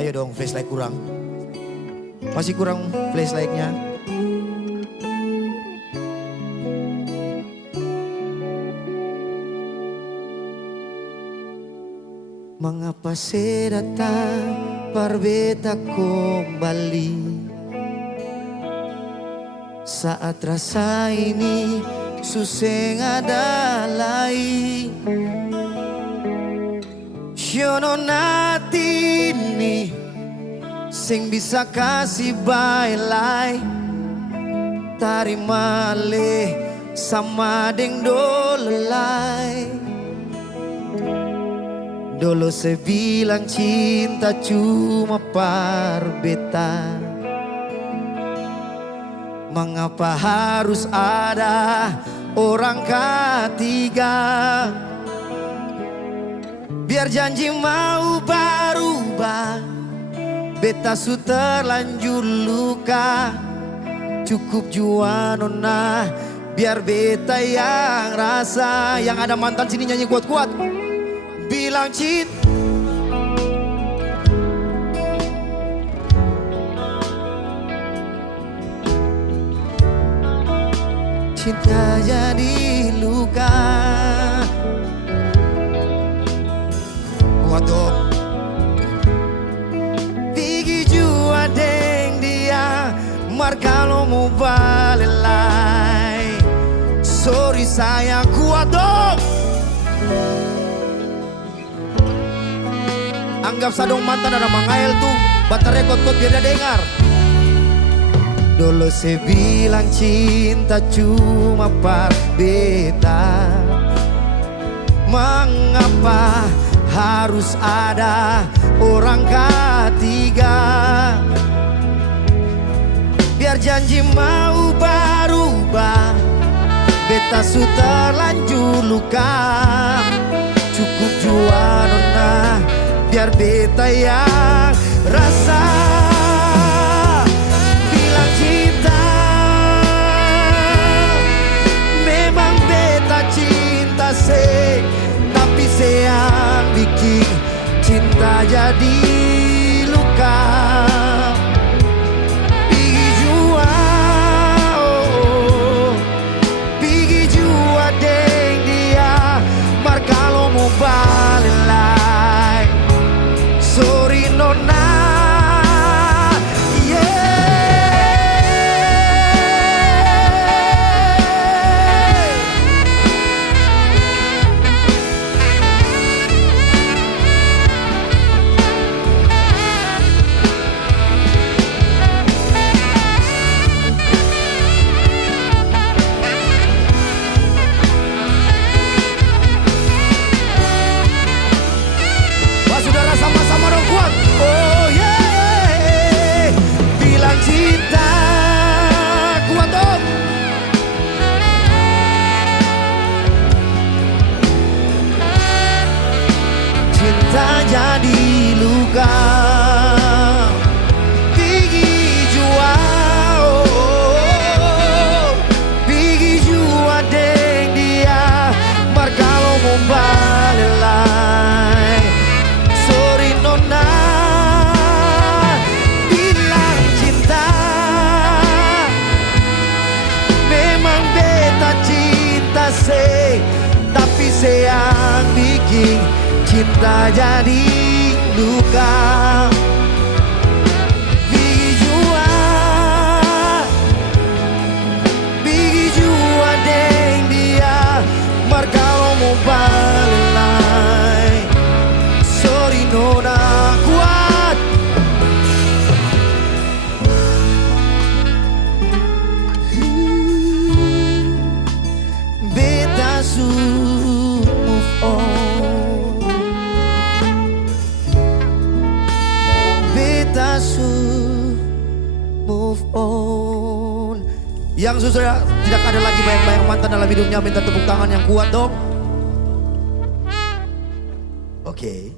Ayo dong, flashlight kurang. Masih kurang flashlightnya. Mengapa saya datang berbeta kembali saat rasa ini suseng ada lain. Siono natini sing bisa kasih bailai tarima le sama deng dolelai. Dulu saya bilang cinta cuma parbeta. Mengapa harus ada orang ketiga? Biar janji mau berubah, beta su terlanjur luka. Cukup jua nona, biar beta yang rasa. Yang ada mantan sini nyanyi kuat-kuat. Bilang cinta jadi luka. Kuat Pigi jua deng dia mar kalau mau balelai. Sorry sayang kuat dong. Anggap sadong mantan ada mangael tuh, batar rekod-kod biar dia dengar. Dulu saya bilang cinta cuma parbeta. Mengapa harus ada orang ketiga? Biar janji mau berubah, beta su terlanjur luka. Cukup jua nona, biar beta yang rasa. Bilang cinta, memang beta cinta se, tapi se yang bikin cinta jadi luka. Pigi jua, oh, pigi jua deng dia, mar kalau mau balelai. Sorry nona, jadi luka. Pigi jua, oh, pigi jua deng dia, mar kalau mau balelai. Sorry nona, bilang cinta, memang beta cinta se, tapi se yang bikin cinta jadi luka. Pigi jua deng dia, mar kalau mau balelai. Sorry nona, kuat. Beta su move on. Move on. Yang sudah tidak ada lagi bayang-bayang mantan dalam hidupnya, minta tepuk tangan yang kuat dong. Oke.